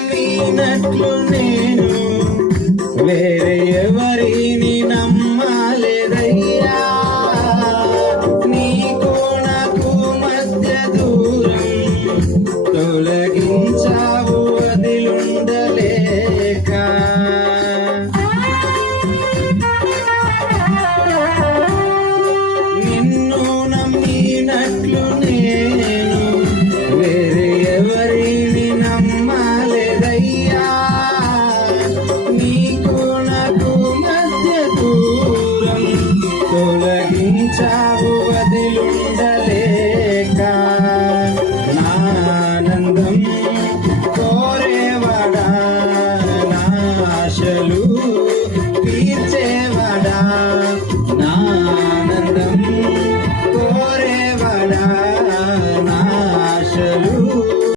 నమ్మినట్లు నేను వేరే ఎవరిని నమ్మలేదయ్యా. నీకు నాకు మధ్య దూరం తొలగించావు వదిలుండలేక. నిన్ను నమ్మినట్లు నేను వేరే ఎవరిని నమ్మలేదయ్యా. నీకు నాకు మధ్య దూరం తొలగించావు వదిలుండలేక. నా ఆనందం